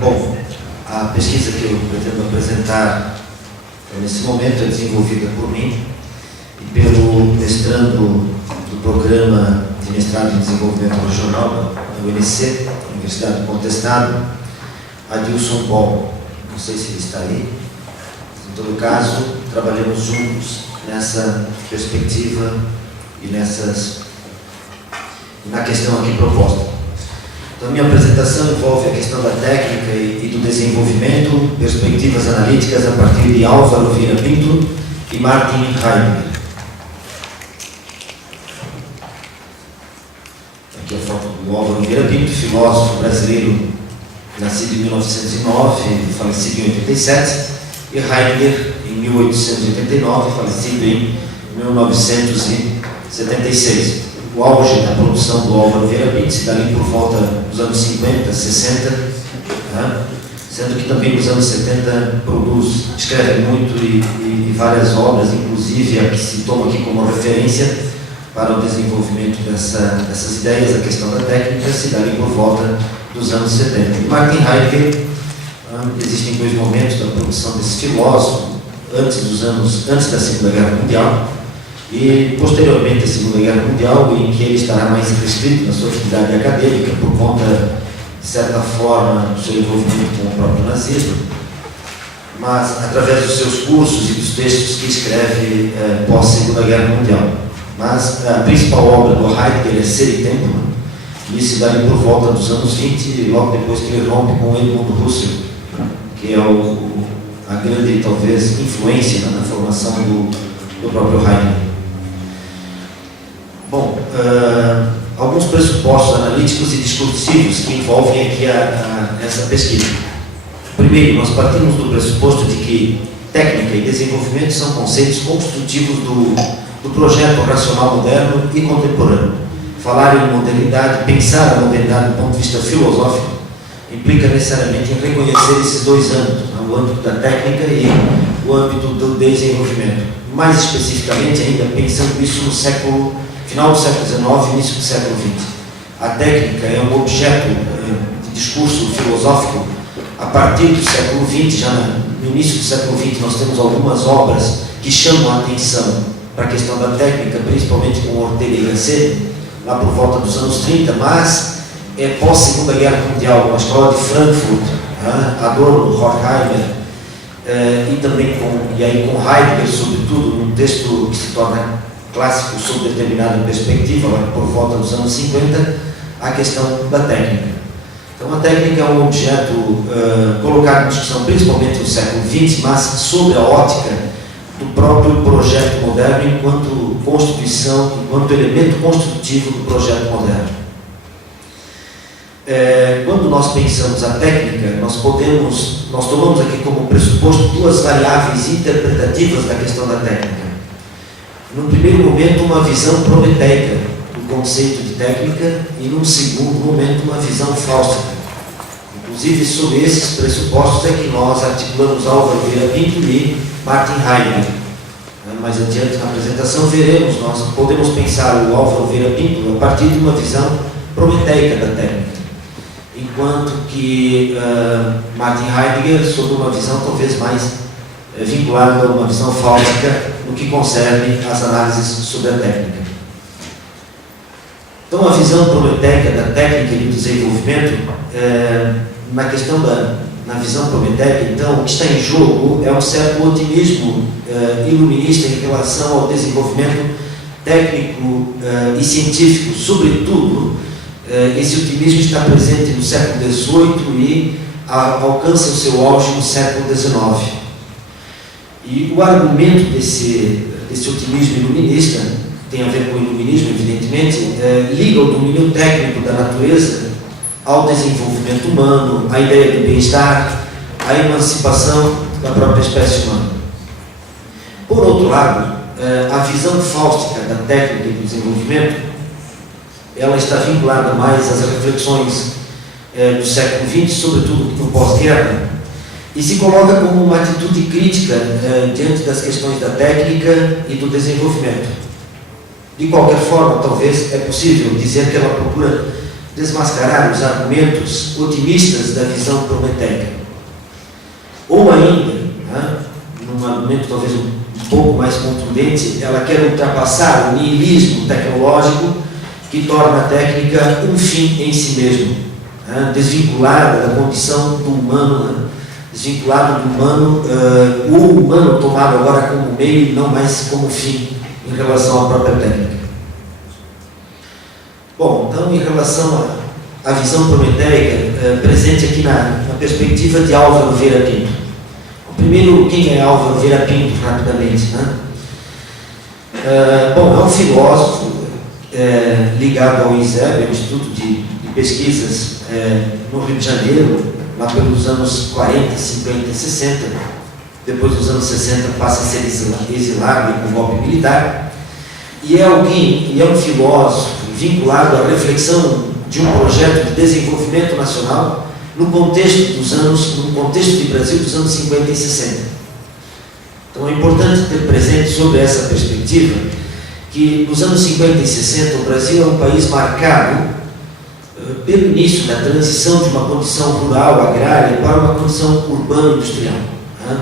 Bom, a pesquisa que eu pretendo apresentar nesse momento é desenvolvida por mim e pelo mestrando do Programa de Mestrado em Desenvolvimento Regional da UNC, Universidade do Contestado, Adilson Paul. Não sei se ele está aí. Em todo caso, trabalhamos juntos nessa perspectiva e na questão aqui proposta. Então, minha apresentação envolve a questão da técnica e do desenvolvimento, perspectivas analíticas a partir de Álvaro Vieira Pinto e Martin Heidegger. Aqui a foto do Álvaro Vieira Pinto, filósofo brasileiro, nascido em 1909 e falecido em 87, e Heidegger, em 1889, falecido em 1976. O auge da produção do Álvaro Vieira Pinto se dá ali por volta dos anos 50, 60, sendo que também nos anos 70 escreve muito e várias obras, inclusive a que se toma aqui como referência para o desenvolvimento dessas ideias, a questão da técnica, se dá ali por volta dos anos 70. E Martin Heidegger, existem dois momentos da produção desse filósofo, antes da Segunda Guerra Mundial, e posteriormente à Segunda Guerra Mundial, em que ele estará mais restrito na sua atividade acadêmica por conta, de certa forma, do seu envolvimento com o próprio nazismo, mas através dos seus cursos e dos textos que escreve pós-Segunda Guerra Mundial. Mas a principal obra do Heidegger é Ser e Tempo, e isso dá por volta dos anos 20, logo depois que ele rompe com Edmund Husserl, que é a grande, talvez, influência na formação do próprio Heidegger. Bom, alguns pressupostos analíticos e discursivos que envolvem aqui essa pesquisa. Primeiro, nós partimos do pressuposto de que técnica e desenvolvimento são conceitos construtivos do projeto racional moderno e contemporâneo. Falar em modernidade, pensar a modernidade do ponto de vista filosófico, implica necessariamente em reconhecer esses dois âmbitos, o âmbito da técnica e o âmbito do desenvolvimento. Mais especificamente ainda, pensando isso no final do século XIX e início do século XX. A técnica é um objeto de discurso filosófico a partir do século XX. Já no início do século XX nós temos algumas obras que chamam a atenção para a questão da técnica, principalmente com Ortega y Gasset, lá por volta dos anos 30, mas pós-Segunda Guerra Mundial, a Escola de Frankfurt, Adorno, Horkheimer, e também com Heidegger, sobretudo, num texto que se torna clássico sob determinada perspectiva, lá por volta dos anos 50, a questão da técnica. Então, a técnica é um objeto colocado em discussão principalmente no século XX, mas sob a ótica do próprio projeto moderno enquanto constituição, enquanto elemento construtivo do projeto moderno. Quando nós pensamos a técnica, nós tomamos aqui como pressuposto duas variáveis interpretativas da questão da técnica. Num primeiro momento, uma visão prometeica do conceito de técnica e, num segundo momento, uma visão fáustica. Inclusive, sobre esses pressupostos é que nós articulamos Álvaro Vieira Pinto e Martin Heidegger. Mais adiante na apresentação veremos, nós podemos pensar o Álvaro Vieira Pinto a partir de uma visão prometeica da técnica, enquanto que Martin Heidegger sob uma visão talvez mais vinculada a uma visão fáustica no que concerne às análises sobre a técnica. Então, a visão prometeica da técnica e do desenvolvimento, na visão prometeica, então, o que está em jogo é um certo otimismo iluminista em relação ao desenvolvimento técnico e científico. Sobretudo, esse otimismo está presente no século XVIII e alcança o seu auge no século XIX. E o argumento desse otimismo iluminista, tem a ver com o iluminismo, evidentemente, liga o domínio técnico da natureza ao desenvolvimento humano, à ideia do bem-estar, à emancipação da própria espécie humana. Por outro lado, a visão fáustica da técnica e do desenvolvimento, ela está vinculada mais às reflexões do século XX, sobretudo no pós-guerra, e se coloca como uma atitude crítica diante das questões da técnica e do desenvolvimento. De qualquer forma, talvez é possível dizer que ela procura desmascarar os argumentos otimistas da visão prometeica. Ou ainda, né, num argumento talvez um pouco mais contundente, ela quer ultrapassar o niilismo tecnológico que torna a técnica um fim em si mesmo, né, desvinculada da condição do humano, né, desvinculado do humano, o humano tomado agora como meio e não mais como fim em relação à própria técnica. Bom, então, em relação à visão prometeica, presente aqui na perspectiva de Álvaro Vieira Pinto. Primeiro, quem é Álvaro Vieira Pinto, rapidamente, né? Bom, é um filósofo ligado ao ISEB, Instituto de Pesquisas no Rio de Janeiro, lá pelos anos 40, 50 e 60. Depois dos anos 60 passa a ser exilado com golpe militar. E é um filósofo vinculado à reflexão de um projeto de desenvolvimento nacional no contexto de Brasil dos anos 50 e 60. Então é importante ter presente sobre essa perspectiva que nos anos 50 e 60 o Brasil é um país marcado pelo início da transição de uma condição rural, agrária, para uma condição urbana-industrial. Né?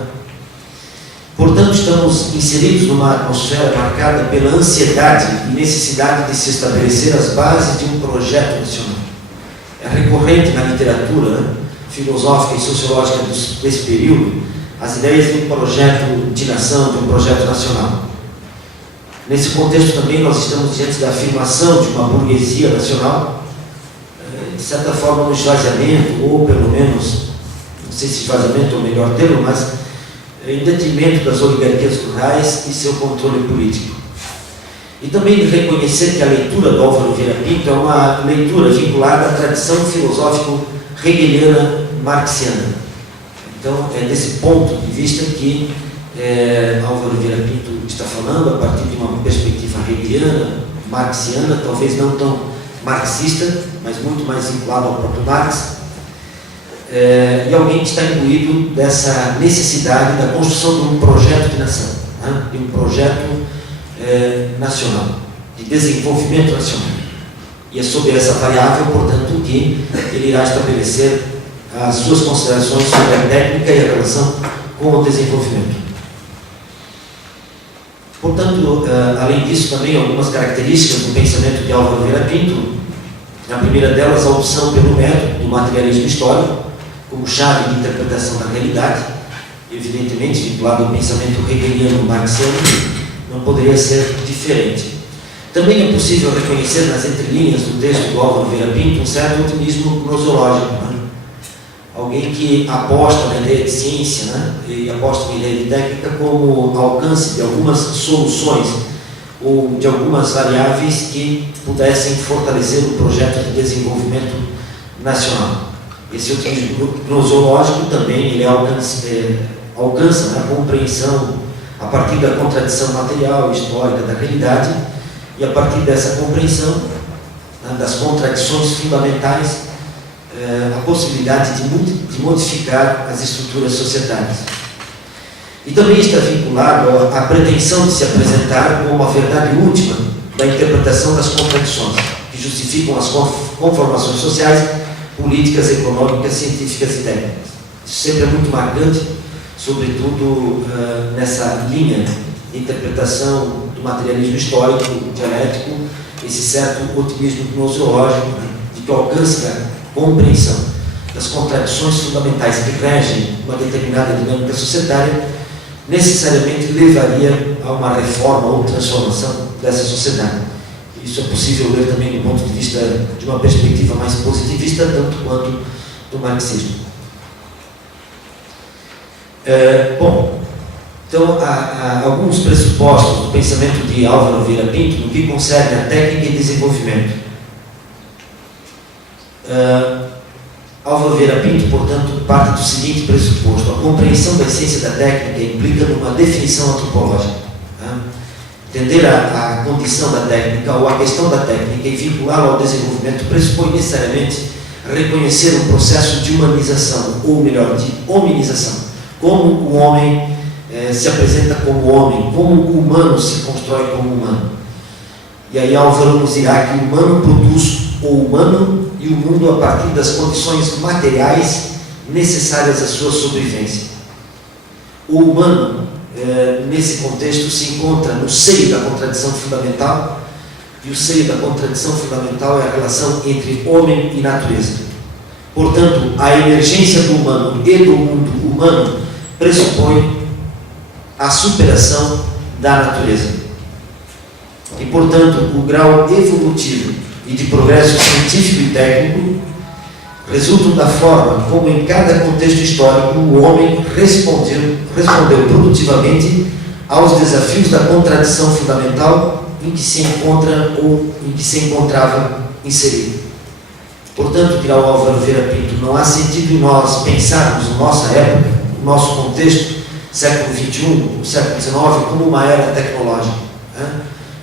Portanto, estamos inseridos numa atmosfera marcada pela ansiedade e necessidade de se estabelecer as bases de um projeto nacional. É recorrente na literatura, né, filosófica e sociológica desse período as ideias de um projeto de nação, de um projeto nacional. Nesse contexto também nós estamos diante da afirmação de uma burguesia nacional, de certa forma no esvaziamento, ou pelo menos, não sei se esvaziamento é o melhor termo, mas em detrimento das oligarquias rurais e seu controle político. E também reconhecer que a leitura do Álvaro Vieira Pinto é uma leitura vinculada à tradição filosófico-hegeliana marxiana. Então, é desse ponto de vista que Álvaro Vieira Pinto está falando, a partir de uma perspectiva hegeliana, marxiana, talvez não tão marxista, mas muito mais vinculado ao próprio Marx, e alguém que está imbuído dessa necessidade da construção de um projeto de nação, né? De um projeto nacional, de desenvolvimento nacional. E é sobre essa variável, portanto, que ele irá estabelecer as suas considerações sobre a técnica e a relação com o desenvolvimento. Portanto, além disso, também algumas características do pensamento de Álvaro Vieira Pinto. A primeira delas, a opção pelo método do materialismo histórico como chave de interpretação da realidade, evidentemente vinculado ao pensamento hegeliano marxiano, não poderia ser diferente. Também é possível reconhecer nas entrelinhas do texto do Álvaro Vieira Pinto um certo otimismo gnoseológico, né? Alguém que aposta na ideia de ciência, né? E aposta na ideia de técnica como alcance de algumas soluções ou de algumas variáveis que pudessem fortalecer o projeto de desenvolvimento nacional. Esse otimismo gnoseológico também ele alcança a compreensão a partir da contradição material e histórica da realidade e a partir dessa compreensão, né, das contradições fundamentais, a possibilidade de modificar as estruturas societárias. E também está vinculado à pretensão de se apresentar como uma verdade última da interpretação das contradições, que justificam as conformações sociais, políticas, econômicas, científicas e técnicas. Isso sempre é muito marcante, sobretudo nessa linha de interpretação do materialismo histórico, dialético, esse certo otimismo gnoseológico, né, de que alcança a compreensão das contradições fundamentais que regem uma determinada dinâmica societária, necessariamente levaria a uma reforma ou transformação dessa sociedade. Isso é possível ler também do ponto de vista de uma perspectiva mais positivista, tanto quanto do marxismo. Bom, então há alguns pressupostos do pensamento de Álvaro Vieira Pinto no que concerne a técnica e desenvolvimento. Álvaro Vieira Pinto, portanto, parte do seguinte pressuposto: a compreensão da essência da técnica implica numa definição antropológica. Né? Entender a condição da técnica ou a questão da técnica e vinculá-la ao desenvolvimento pressupõe necessariamente reconhecer um processo de humanização, ou melhor, de hominização. Como o homem se apresenta como homem, como o humano se constrói como humano. E aí Álvaro nos dirá que o humano produz o humano e o mundo a partir das condições materiais necessárias à sua sobrevivência. O humano, nesse contexto, se encontra no seio da contradição fundamental, e o seio da contradição fundamental é a relação entre homem e natureza. Portanto, a emergência do humano e do mundo humano pressupõe a superação da natureza. E, portanto, o grau evolutivo e de progresso científico e técnico resultam da forma como, em cada contexto histórico, o homem respondeu produtivamente aos desafios da contradição fundamental em que se encontra ou em que se encontrava inserido. Portanto, dirá o Álvaro Vieira Pinto, não há sentido em nós pensarmos a nossa época, o nosso contexto, século XXI, o século XIX, como uma era tecnológica.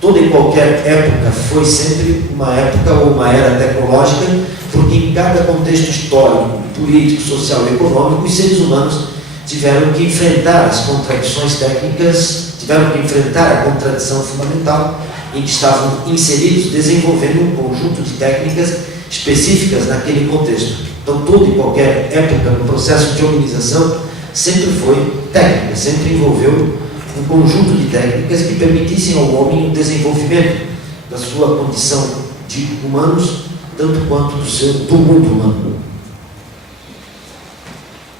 Toda e qualquer época foi sempre uma época ou uma era tecnológica, porque em cada contexto histórico, político, social e econômico, os seres humanos tiveram que enfrentar as contradições técnicas, tiveram que enfrentar a contradição fundamental em que estavam inseridos, desenvolvendo um conjunto de técnicas específicas naquele contexto. Então, toda e qualquer época no processo de hominização sempre foi técnica, sempre envolveu um conjunto de técnicas que permitissem ao homem o desenvolvimento da sua condição de humanos, tanto quanto do mundo humano.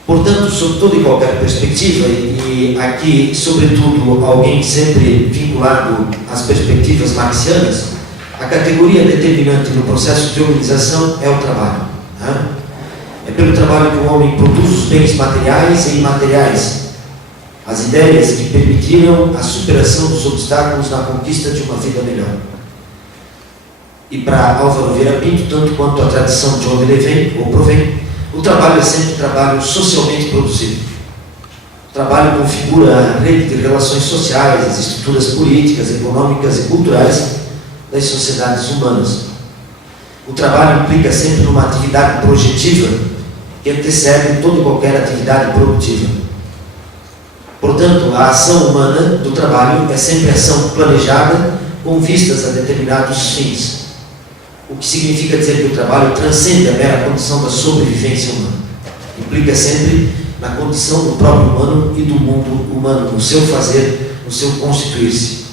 Portanto, sob toda e qualquer perspectiva, e aqui, sobretudo, alguém sempre vinculado às perspectivas marxianas, a categoria determinante no processo de humanização é o trabalho. É pelo trabalho que o homem produz os bens materiais e imateriais, as ideias que permitiram a superação dos obstáculos na conquista de uma vida melhor. E para Álvaro Vieira Pinto, tanto quanto a tradição de onde ele vem ou provém, o trabalho é sempre trabalho socialmente produzido. O trabalho configura a rede de relações sociais, as estruturas políticas, econômicas e culturais das sociedades humanas. O trabalho implica sempre numa atividade projetiva que antecede toda e qualquer atividade produtiva. Portanto, a ação humana do trabalho é sempre ação planejada com vistas a determinados fins. O que significa dizer que o trabalho transcende a mera condição da sobrevivência humana. Implica sempre na condição do próprio humano e do mundo humano, no seu fazer, no seu constituir-se.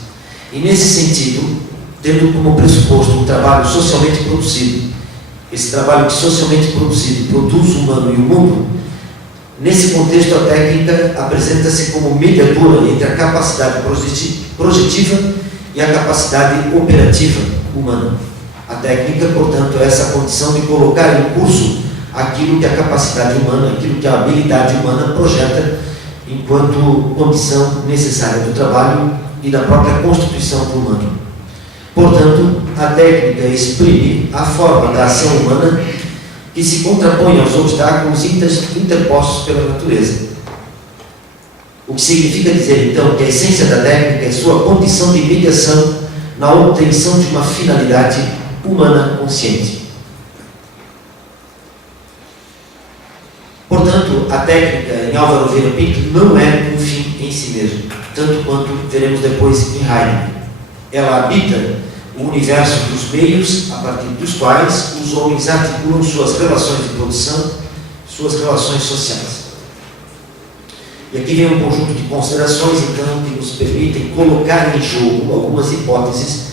E nesse sentido, tendo como pressuposto um trabalho socialmente produzido, esse trabalho que socialmente produzido produz o humano e o mundo, nesse contexto a técnica apresenta-se como mediadora entre a capacidade projetiva e a capacidade operativa humana. A técnica, portanto, é essa condição de colocar em curso aquilo que a capacidade humana, aquilo que a habilidade humana projeta enquanto condição necessária do trabalho e da própria constituição do humano. Portanto, a técnica exprime a forma da ação humana que se contrapõe aos obstáculos interpostos pela natureza. O que significa dizer, então, que a essência da técnica é sua condição de mediação na obtenção de uma finalidade humana consciente. Portanto, a técnica, em Álvaro Vieira Pinto, não é um fim em si mesmo, tanto quanto veremos depois em Heidegger. Ela habita o universo dos meios a partir dos quais os homens articulam suas relações de produção, suas relações sociais. E aqui vem um conjunto de considerações, então, que nos permitem colocar em jogo algumas hipóteses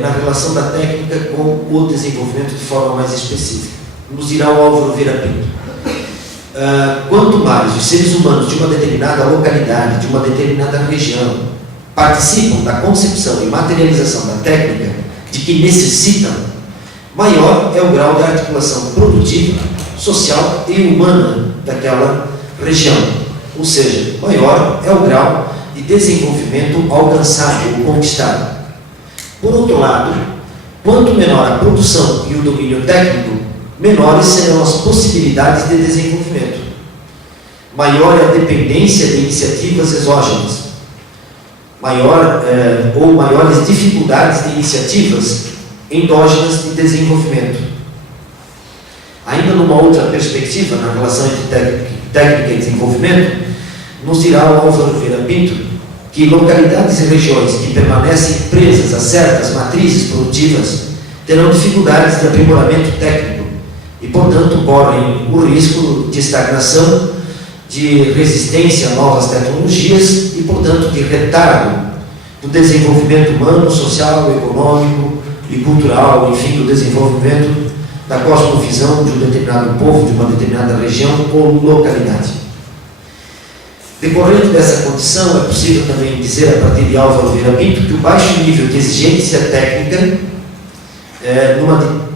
na relação da técnica com o desenvolvimento de forma mais específica. Nos dirá o Álvaro Vieira Pinto. Quanto mais os seres humanos de uma determinada localidade, de uma determinada região, participam da concepção e materialização da técnica de que necessitam, maior é o grau de articulação produtiva, social e humana daquela região. Ou seja, maior é o grau de desenvolvimento alcançado ou conquistado. Por outro lado, quanto menor a produção e o domínio técnico, menores serão as possibilidades de desenvolvimento. Maior é a dependência de iniciativas exógenas. Maiores dificuldades de iniciativas endógenas de desenvolvimento. Ainda numa outra perspectiva, na relação entre técnica e desenvolvimento, nos dirá o Álvaro Vieira Pinto que localidades e regiões que permanecem presas a certas matrizes produtivas terão dificuldades de aprimoramento técnico e, portanto, correm o risco de estagnação, de resistência a novas tecnologias e, portanto, de retardo do desenvolvimento humano, social, econômico e cultural, enfim, do desenvolvimento da cosmovisão de um determinado povo, de uma determinada região ou localidade. Decorrente dessa condição, é possível também dizer, a partir de Álvaro Vieira Pinto, que o baixo nível de exigência técnica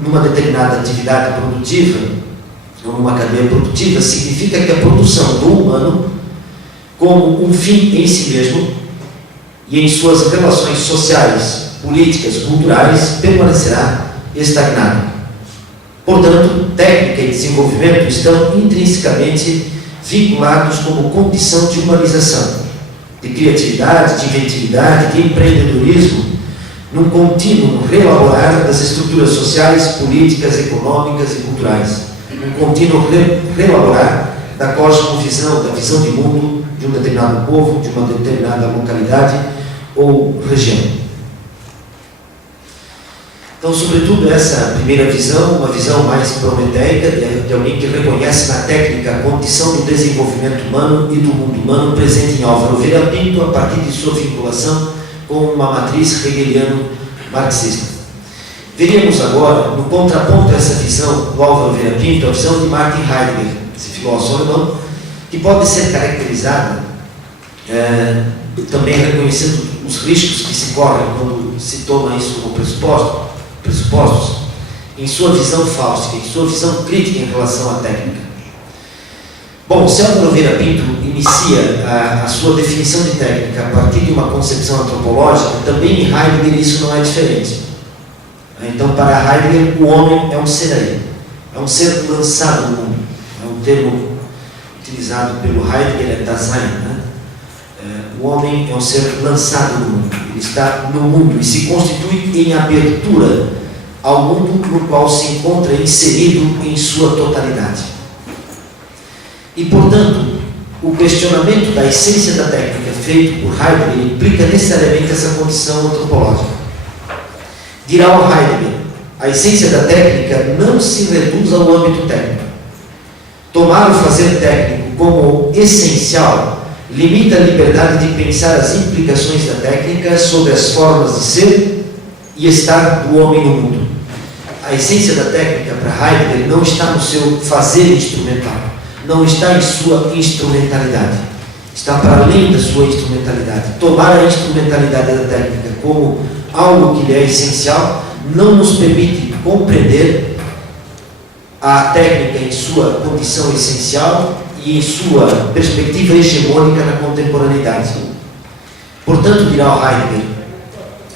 numa determinada atividade produtiva, ou numa cadeia produtiva, significa que a produção do humano, como um fim em si mesmo, e em suas relações sociais, políticas, culturais, permanecerá estagnada. Portanto, técnica e desenvolvimento estão intrinsecamente vinculados como condição de humanização, de criatividade, de inventividade, de empreendedorismo, num contínuo reelaborar das estruturas sociais, políticas, econômicas e culturais, num contínuo reelaborar da cosmovisão, da visão de mundo de um determinado povo, de uma determinada localidade ou região. Então, sobretudo, essa primeira visão, uma visão mais prometeica, de alguém que reconhece na técnica a condição do desenvolvimento humano e do mundo humano, presente em Álvaro Vieira Pinto, a partir de sua vinculação com uma matriz hegeliano-marxista. Veríamos agora, no contraponto a essa visão do Álvaro Vieira Pinto, a visão de Martin Heidegger, esse filósofo alemão, que pode ser caracterizada também reconhecendo os riscos que se correm quando se toma isso como pressupostos, em sua visão fáustica, em sua visão crítica em relação à técnica. Bom, se Álvaro Vieira Pinto inicia a sua definição de técnica a partir de uma concepção antropológica, também em Heidegger isso não é diferente. Então, para Heidegger, o homem é um ser aí, é um ser lançado no mundo. É um termo utilizado pelo Heidegger, é Dasein, né? O homem é um ser lançado no mundo, ele está no mundo e se constitui em abertura ao mundo no qual se encontra inserido em sua totalidade. E, portanto, o questionamento da essência da técnica feito por Heidegger implica necessariamente essa condição antropológica. Dirá o Heidegger, a essência da técnica não se reduz ao âmbito técnico. Tomar o fazer técnico como essencial limita a liberdade de pensar as implicações da técnica sobre as formas de ser e estar do homem no mundo. A essência da técnica para Heidegger não está no seu fazer instrumental, não está em sua instrumentalidade, está para além da sua instrumentalidade. Tomar a instrumentalidade da técnica como algo que lhe é essencial não nos permite compreender a técnica em sua condição essencial e em sua perspectiva hegemônica na contemporaneidade. Portanto, dirá o Heidegger,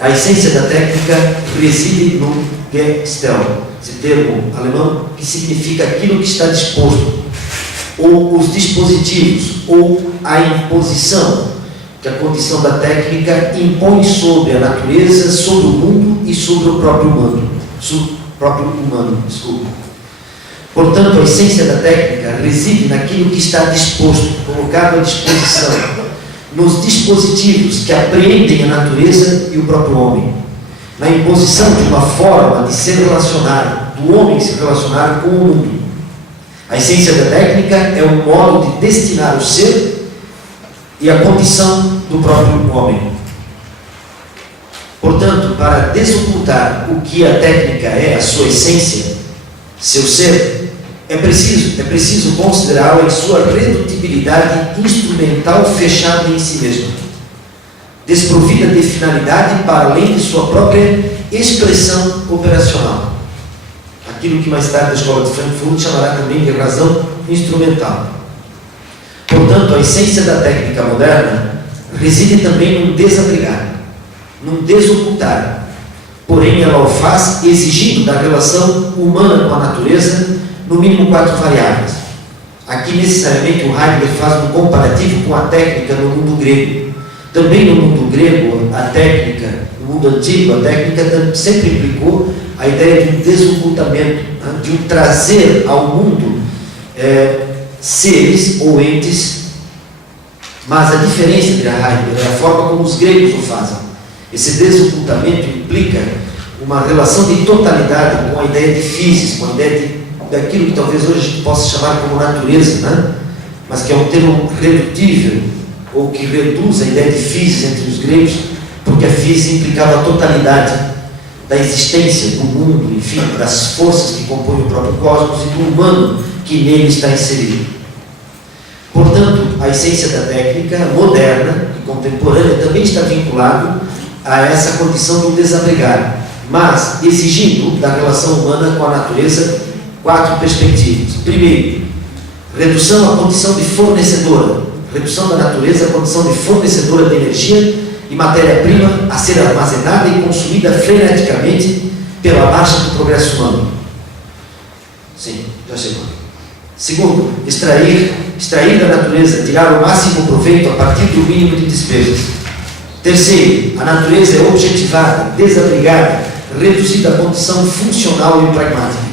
a essência da técnica reside no Gestell, esse termo alemão que significa aquilo que está disposto, ou os dispositivos, ou a imposição que a condição da técnica impõe sobre a natureza, sobre o mundo e sobre o próprio humano. Portanto, a essência da técnica reside naquilo que está disposto, colocado à disposição, nos dispositivos que apreendem a natureza e o próprio homem, na imposição de uma forma de se relacionar, do homem se relacionar com o mundo. A essência da técnica é um modo de destinar o ser e a condição do próprio homem. Portanto, para desocultar o que a técnica é, a sua essência, seu ser, é preciso considerá-la em sua redutibilidade instrumental fechada em si mesma, desprovida de finalidade para além de sua própria expressão operacional. Aquilo que mais tarde a Escola de Frankfurt chamará também de razão instrumental. Portanto, a essência da técnica moderna reside também num desabrigar, num desocultar. Porém, ela o faz exigindo da relação humana com a natureza no mínimo 4 variáveis. Aqui, necessariamente, o Heidegger faz um comparativo com a técnica no mundo grego. Também no mundo grego, a técnica, no mundo antigo, a técnica sempre implicou a ideia de um desocultamento, de um trazer ao mundo seres ou entes, mas a diferença de Heidegger é a forma como os gregos o fazem. Esse desocultamento implica uma relação de totalidade com a ideia de physis, com a ideia daquilo que talvez hoje a gente possa chamar como natureza, né? Mas que é um termo redutível, ou que reduz a ideia de physis entre os gregos, porque a physis implicava a totalidade da existência, do mundo, enfim, das forças que compõem o próprio cosmos e do humano que nele está inserido. Portanto, a essência da técnica moderna e contemporânea também está vinculado a essa condição do desapegar, mas exigindo da relação humana com a natureza 4 perspectivas. Primeiro, redução à condição de fornecedora, redução da natureza à condição de fornecedora de energia e matéria-prima a ser armazenada e consumida freneticamente pela marcha do progresso humano. Sim, já chegou. Segundo, extrair da natureza, tirar o máximo proveito a partir do mínimo de despesas. Terceiro, a natureza é objetivada, desabrigada, reduzida à condição funcional e pragmática.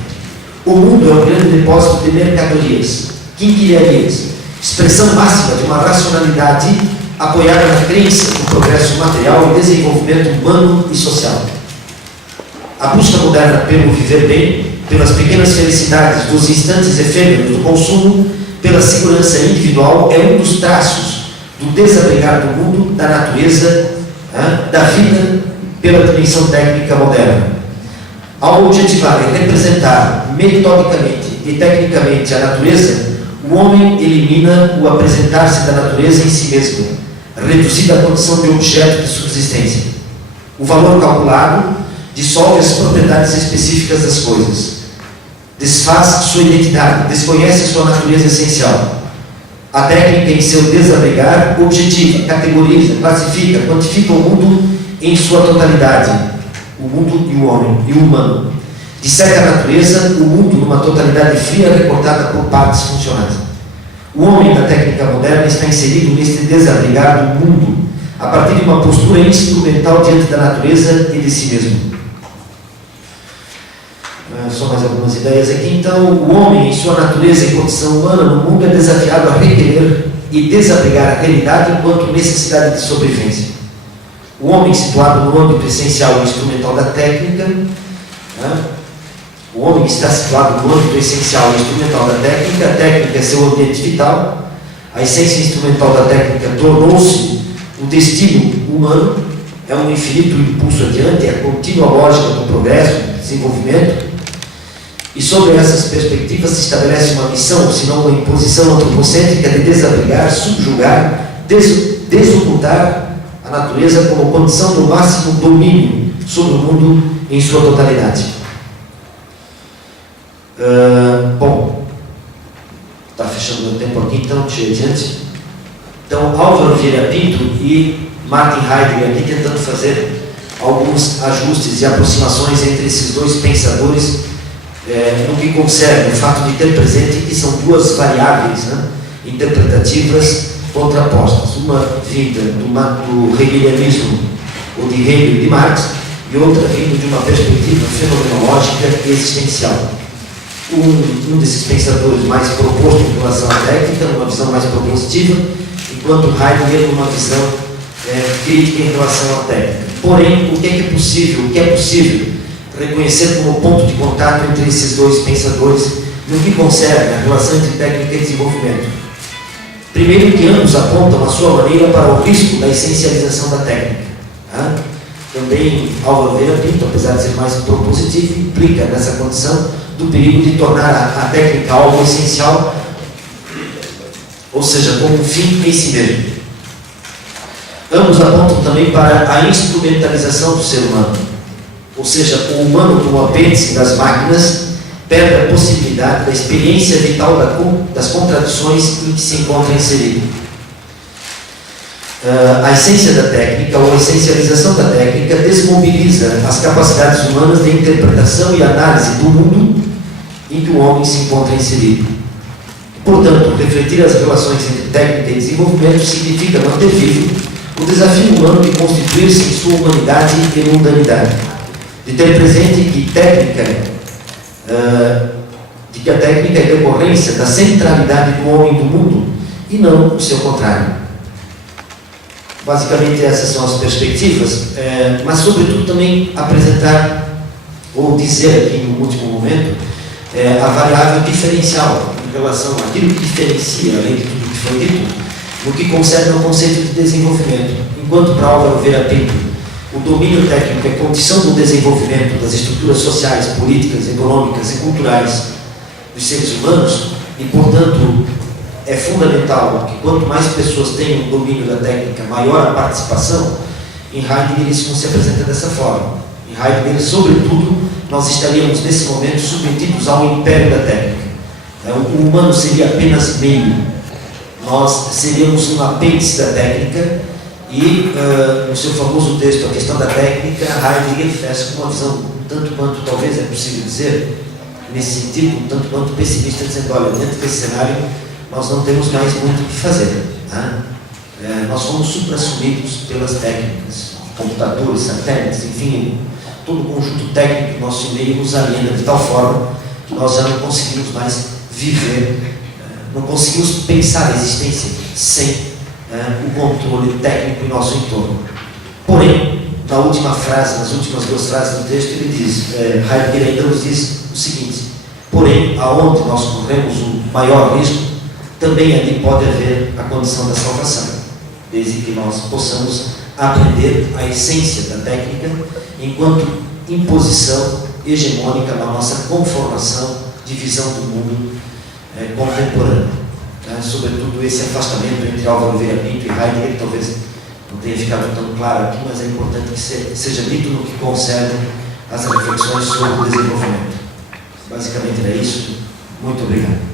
O mundo é um grande depósito de mercadorias, quinquilharias, expressão máxima de uma racionalidade apoiada na crença no progresso material e desenvolvimento humano e social. A busca moderna pelo viver bem, pelas pequenas felicidades dos instantes efêmeros do consumo, pela segurança individual, é um dos traços do desapegar do mundo, da natureza, da vida, pela dimensão técnica moderna. Ao objetivar e representar metodicamente e tecnicamente a natureza, o homem elimina o apresentar-se da natureza em si mesmo, reduzido à condição de objeto de subsistência. O valor calculado dissolve as propriedades específicas das coisas, desfaz sua identidade, desconhece sua natureza essencial. A técnica, em seu desapegar, objetiva, categoriza, classifica, quantifica o mundo em sua totalidade, o mundo e o homem, e o humano. Disseca a natureza, o mundo numa totalidade fria recortada por partes funcionais. O homem da técnica moderna está inserido neste desapegar do mundo, a partir de uma postura instrumental diante da natureza e de si mesmo. Só mais algumas ideias aqui. Então, o homem, em sua natureza e condição humana no mundo, é desafiado a requerer e desapegar a realidade enquanto necessidade de sobrevivência. O homem, situado no âmbito essencial e instrumental da técnica, o homem está situado no âmbito essencial e instrumental da técnica, a técnica é seu ambiente vital, a essência instrumental da técnica tornou-se o destino humano, é um infinito impulso adiante, é a contínua lógica do progresso, do desenvolvimento. E sobre essas perspectivas se estabelece uma missão, se não uma imposição antropocêntrica de desabrigar, subjugar, desocultar a natureza como condição do máximo domínio sobre o mundo em sua totalidade. Bom, está fechando o tempo aqui, então deixa eu ir adiante. Então, Álvaro Vieira Pinto e Martin Heidegger aqui tentando fazer alguns ajustes e aproximações entre esses dois pensadores, no que concerne o fato de ter presente que são duas variáveis interpretativas contrapostas, uma vinda do hegelianismo ou de Hegel e de Marx, e outra vindo de uma perspectiva fenomenológica e existencial. Um desses pensadores mais proposto em relação à técnica, numa visão mais propositiva, enquanto Heidegger numa visão crítica em relação à técnica. Porém, o que é possível? O que é possível reconhecer como ponto de contato entre esses dois pensadores no que concerne a relação entre técnica e desenvolvimento? Primeiro, que ambos apontam a sua maneira para o risco da essencialização da técnica. Também Álvaro Vieira Pinto, apesar de ser mais propositivo, implica nessa condição do perigo de tornar a técnica algo essencial, ou seja, como um fim em si mesmo. Ambos apontam também para a instrumentalização do ser humano, ou seja, o humano como apêndice das máquinas perde a possibilidade da experiência vital das contradições em que se encontra inserido. A essência da técnica, ou a essencialização da técnica, desmobiliza as capacidades humanas de interpretação e análise do mundo em que o homem se encontra inserido. Portanto, refletir as relações entre técnica e desenvolvimento significa manter vivo o desafio humano de constituir-se em sua humanidade e mundanidade, de ter presente que a técnica é decorrência da centralidade do homem do mundo e não o seu contrário. Basicamente essas são as perspectivas, mas sobretudo também apresentar ou dizer aqui no último momento, a variável diferencial em relação àquilo que diferencia, além de tudo que foi dito, no que concerne ao conceito de desenvolvimento. Enquanto para Álvaro Vieira Pinto, o domínio técnico é condição do desenvolvimento das estruturas sociais, políticas, econômicas e culturais dos seres humanos, e, portanto, é fundamental que quanto mais pessoas tenham o domínio da técnica, maior a participação. Em Heidegger isso não se apresenta dessa forma. Em Heidegger, sobretudo, nós estaríamos nesse momento submetidos ao império da técnica. O humano seria apenas meio. Nós seríamos um apêndice da técnica e, no seu famoso texto, A Questão da Técnica, Heidegger fez com uma visão, tanto quanto talvez é possível dizer, nesse sentido, tanto quanto pessimista, dizendo, olha, dentro desse cenário, nós não temos mais muito o que fazer. Né? Nós fomos supra-sumidos pelas técnicas, computadores, satélites, enfim, todo o conjunto técnico do nosso meio nos aliena de tal forma que nós já não conseguimos mais viver, não conseguimos pensar a existência sem o controle técnico em nosso entorno. Porém, na última frase, nas últimas duas frases do texto, ele diz, Heidegger ainda nos diz o seguinte: porém, aonde nós corremos o maior risco, também ali pode haver a condição da salvação, desde que nós possamos aprender a essência da técnica enquanto imposição hegemônica na nossa conformação de visão do mundo contemporâneo. Sobretudo esse afastamento entre Álvaro Vieira Pinto e Heidegger, talvez não tenha ficado tão claro aqui, mas é importante que seja dito no que concerne às reflexões sobre o desenvolvimento. Basicamente era isso. Muito obrigado.